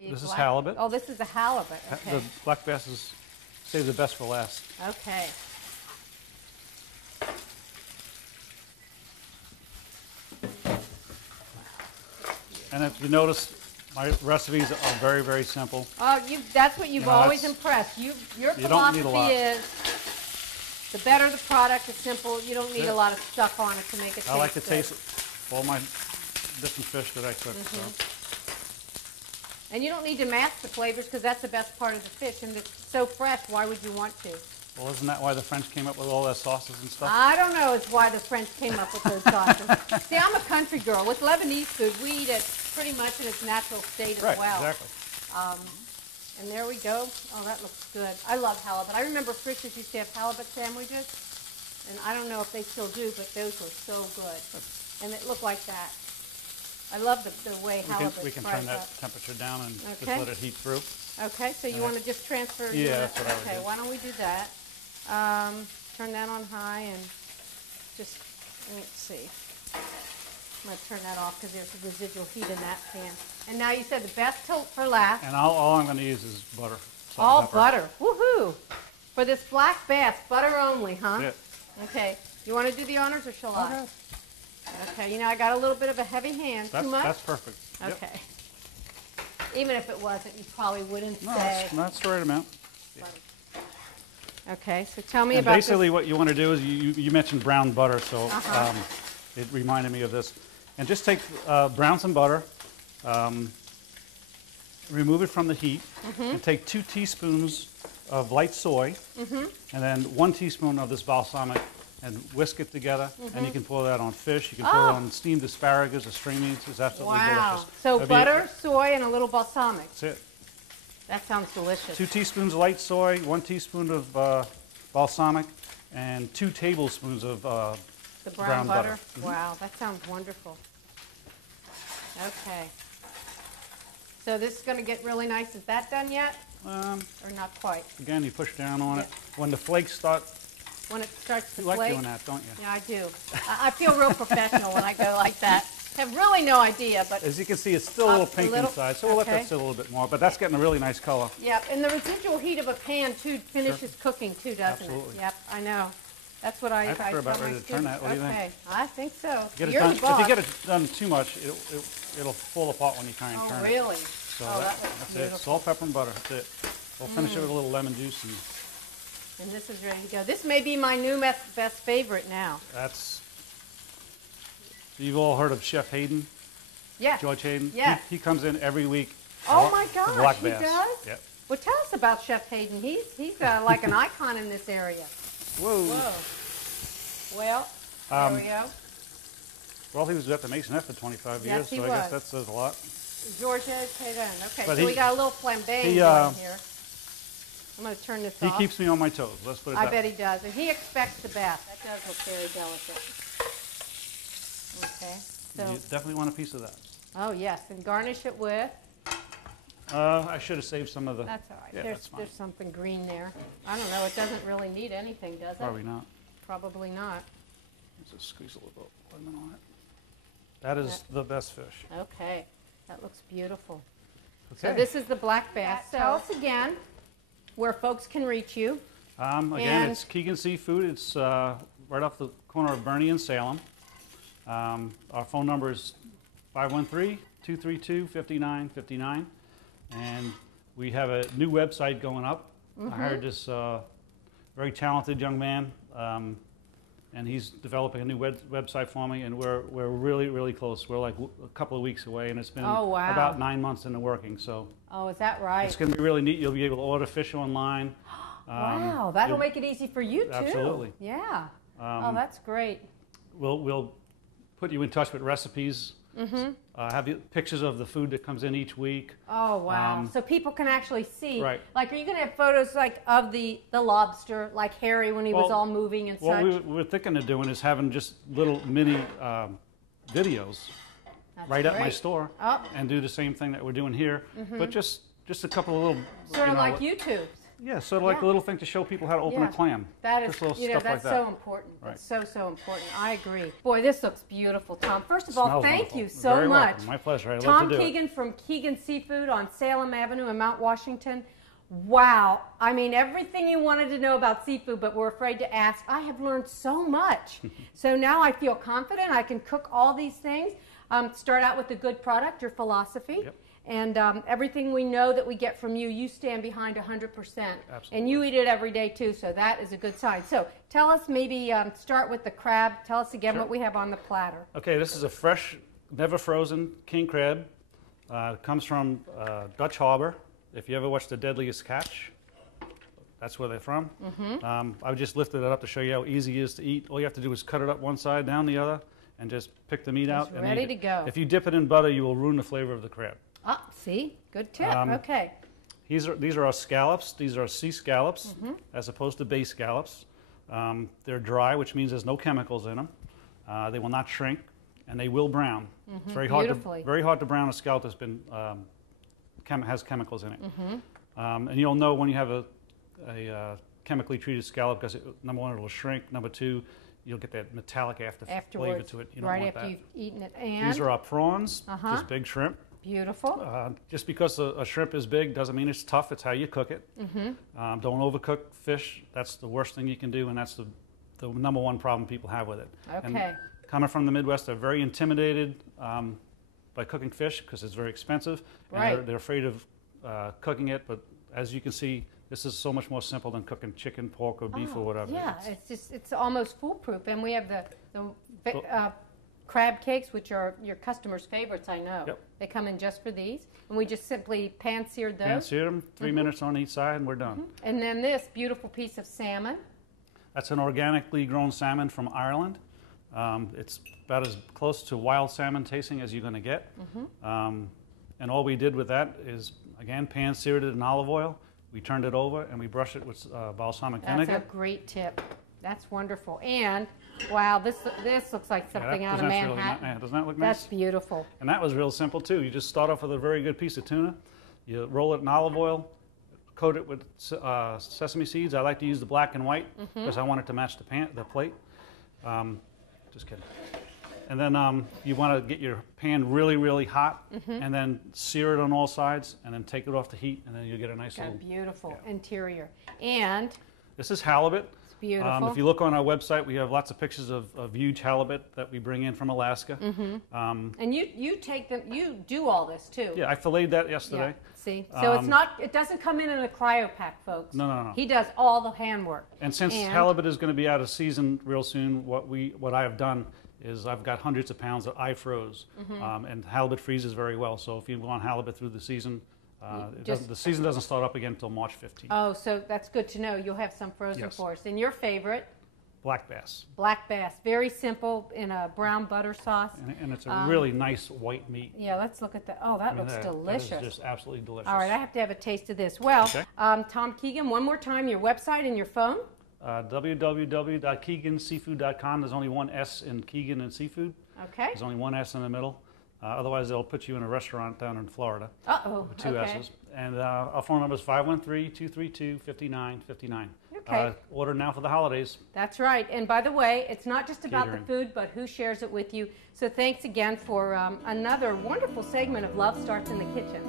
This is halibut. Oh, this is a halibut. Okay. The black bass is save the best for last. Okay. And if you notice, my recipes are very, very simple. Oh, that's what you've always impressed. Your philosophy is the better the product, the simple. You don't need a lot of stuff on it to make it taste good. I like to taste all my different fish that I cook. So. And you don't need to mask the flavors because that's the best part of the fish. And it's so fresh, why would you want to? Well, isn't that why the French came up with all their sauces and stuff? I don't know. It's why the French came up with those sauces. See, I'm a country girl. With Lebanese food, we eat it pretty much in its natural state as well. Right, exactly. And there we go. Oh, that looks good. I love halibut. I remember Frisch's used to have halibut sandwiches. And I don't know if they still do, but those were so good. And it looked like that. I love the way halibut we can turn that temperature down and just let it heat through. Okay, so you want to just transfer? Yeah, that's what I would do. Okay, why don't we do that? Turn that on high and just, let me see. I'm going to turn that off because there's a residual heat in that pan. And now you said the best for last. And all I'm going to use is butter. All butter. Woohoo! For this black bass, butter only, huh? Yeah. Okay. You want to do the honors or shall I? Okay, you know, I got a little bit of a heavy hand. Too much? That's perfect. Okay. Yep. Even if it wasn't, you probably wouldn't say. That's the right amount. Yeah. Okay, so tell me about basically what you want to do is you mentioned brown butter, so it reminded me of this. And just take brown some butter, remove it from the heat, and take 2 teaspoons of light soy, and then 1 teaspoon of this balsamic, and whisk it together, and you can pour that on fish. You can pour it on steamed asparagus or string meats. It's absolutely delicious. So butter, soy, and a little balsamic. That's it. That sounds delicious. 2 teaspoons of light soy, 1 teaspoon of balsamic, and 2 tablespoons of the brown butter. Wow, that sounds wonderful. Okay. So this is going to get really nice. Is that done yet? Or not quite? Again, you push down on it. When the flakes start... When it starts to flake? You like doing that, don't you? Yeah, I do. I feel real professional when I go like that. I have really no idea, but... As you can see, it's still a little pink inside, so we'll let that sit a little bit more. But that's getting a really nice color. Yep, and the residual heat of a pan, too, finishes cooking, too, doesn't it? Yep, I know. That's what I think we're about ready to turn that. What do you think? Okay, I think so. You're the boss. If you get it done too much, it'll fall apart when you try and turn it. Oh, really? So that's it. Salt, pepper, and butter. That's it. We'll finish it with a little lemon juice. And this is ready to go. This may be my new best favorite now. You've all heard of Chef Hayden? Yes. George Hayden? Yes. He comes in every week. Oh, my gosh, black he bass. does? Yep. Well, tell us about Chef Hayden. He's like an icon in this area. Whoa. Well, there we go. Well, he was at the Masonette for 25 years, so I guess that says a lot. George Hayden. Okay, so we got a little flambe going here. I'm going to turn this off. He keeps me on my toes. Let's put it that way. I bet he does. And he expects the best. That does look very delicate. Okay. So you definitely want a piece of that. Oh, yes. And garnish it with? I should have saved some of the... That's all right. Yeah, there's something green there. I don't know. It doesn't really need anything, does it? Probably not. Probably not. Let's just squeeze a little lemon on it. That is the best fish. Okay. That looks beautiful. Okay. So this is the black bass. Tell us again where folks can reach you. Again, it's Keegan Seafood. It's right off the corner of Bernie and Salem. Our phone number is 513-232-5959. And we have a new website going up. I hired this very talented young man, and he's developing a new website for me, and we're really, really close. We're like a couple of weeks away, and it's been about 9 months in the working. So. Oh, is that right? It's going to be really neat. You'll be able to order fish online. Wow, that'll make it easy for you too. Absolutely. Yeah. Oh, that's great. We'll put you in touch with recipes. Have pictures of the food that comes in each week. Oh, wow. So people can actually see. Right. Like, are you going to have photos like of the lobster, like Harry when he was all moving and such? What we're thinking of doing is having just little mini videos right at my store and do the same thing that we're doing here, but just a couple of little... Sort of like YouTubes. Yeah, sort of like a little thing to show people how to open a clam. That is, Just little you know, stuff that's like that. so important. Right. That's so, so important. I agree. Boy, this looks beautiful, Tom. First of all, Smells thank wonderful. you so Very much. welcome. My pleasure. I love Tom to do Keegan from Keegan Seafood on Salem Avenue in Mount Washington. Wow. I mean, everything you wanted to know about seafood, but were afraid to ask. I have learned so much. So now I feel confident. I can cook all these things. Start out with a good product, your philosophy. Yep. And everything we know that we get from you, you stand behind 100%. Absolutely. And you eat it every day too, so that is a good sign. So tell us, maybe start with the crab. Tell us again what we have on the platter. Okay, this is a fresh, never frozen king crab. It comes from Dutch Harbor. If you ever watched The Deadliest Catch, that's where they're from. I just lifted it up to show you how easy it is to eat. All you have to do is cut it up one side, down the other, and just pick the meat out. It's and ready eat to it. go. If you dip it in butter, you will ruin the flavor of the crab. Ah, see? Good tip. Okay. These are our scallops. These are sea scallops, as opposed to bay scallops. They're dry, which means there's no chemicals in them. They will not shrink, and they will brown. It's very hard to brown a scallop that's been has chemicals in it. And you'll know when you have a chemically treated scallop because number one, it'll shrink. Number two, you'll get that metallic flavor to it. You don't right want after that. you've eaten it. And These are our prawns, just big shrimp. beautiful. Just because a shrimp is big doesn't mean it's tough. It's how you cook it. Don't overcook fish. That's the worst thing you can do, and that's the number one problem people have with it. Okay. And coming from the Midwest, they're very intimidated by cooking fish because it's very expensive. And they're afraid of cooking it, but as you can see, this is so much more simple than cooking chicken, pork, or beef, or whatever. Yeah, it's almost foolproof. And we have the crab cakes, which are your customers' favorites, I know. Yep. They come in just for these. And we just simply pan-seared those. Pan-sear them, 3 minutes on each side, and we're done. And then this beautiful piece of salmon. That's an organically grown salmon from Ireland. It's about as close to wild salmon tasting as you're going to get. And all we did with that is, again, pan-seared it in olive oil. We turned it over and we brushed it with balsamic vinegar. That's a great tip. That's wonderful. And wow, this looks like something out of Manhattan. Really doesn't that look nice? That's beautiful. And that was real simple too. You just start off with a very good piece of tuna. You roll it in olive oil, coat it with sesame seeds. I like to use the black and white because I want it to match the plate. Just kidding. And then you want to get your pan really, really hot, and then sear it on all sides, and then take it off the heat, and then you get a nice little beautiful interior. And this is halibut. It's beautiful. If you look on our website, we have lots of pictures of huge halibut that we bring in from Alaska. And you take them. You do all this too. Yeah, I filleted that yesterday. Yeah. See, so it's not. It doesn't come in a cryo pack, folks. No. He does all the handwork. And since halibut is going to be out of season real soon, what I have done is I've got hundreds of pounds that I froze, and halibut freezes very well. So if you want halibut through the season, the season doesn't start up again until March 15th. Oh, so that's good to know. You'll have some frozen for us. And your favorite? Black bass. Black bass. Very simple in a brown butter sauce. And it's a really nice white meat. Yeah, let's look at that. Oh, that looks delicious. That is just absolutely delicious. All right, I have to have a taste of this. Well, Tom Keegan, one more time, your website and your phone. www.keeganseafood.com. There's only one S in Keegan and Seafood. Okay. There's only one S in the middle. Otherwise, they'll put you in a restaurant down in Florida. Uh-oh. With two S's. And our phone number is 513-232-5959. Okay. Order now for the holidays. That's right. And by the way, it's not just about the food, but who shares it with you. So thanks again for another wonderful segment of Love Starts in the Kitchen.